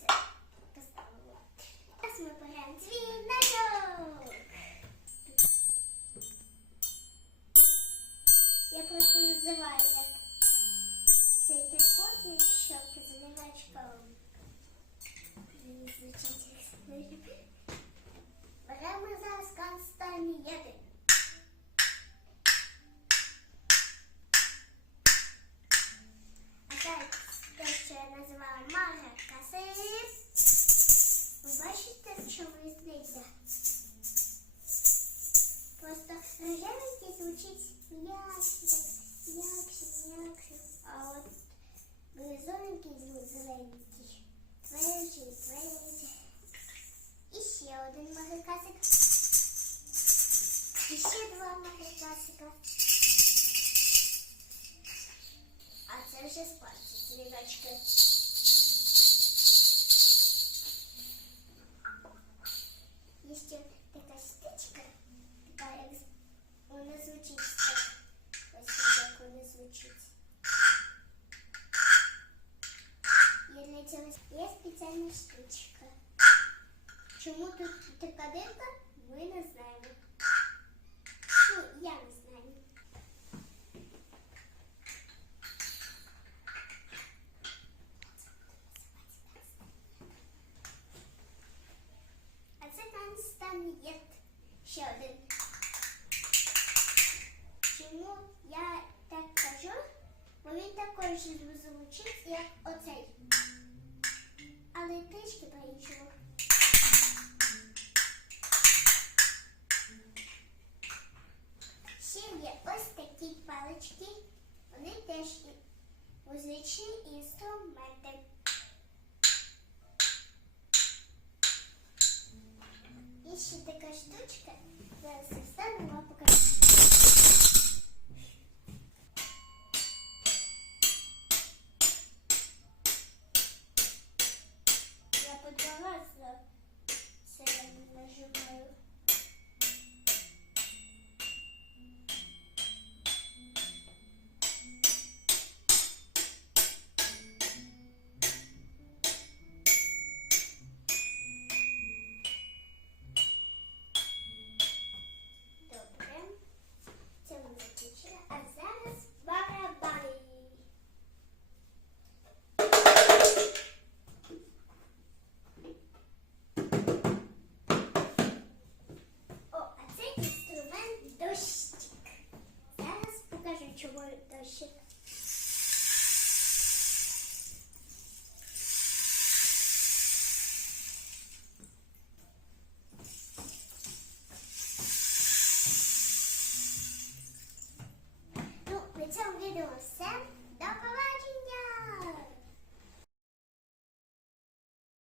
це поставимо. Зараз ми беремо. Я просто називаю так цей трикутник, щоб дзвіночком Він звучить. Беремо зараз констант Просто рожевенький звучить м'якше, так м'якше, м'якше. А от бирюзовенький звук зелененький. Твердий, твердий. І ще один маракасик. І ще два маракасика. А це вже спальці, дзвіночки. вона звучить так. Ось як вона звучить. Є для цього є спеціальна штучка. Чому тут така дирка, ми не знаємо. Звучить, як оцей. Але трішки по-іншому. Ще є ось такі палички. Вони теж музичні інструменти. І ще така штучка. Зараз to work the ship. No, it's only the.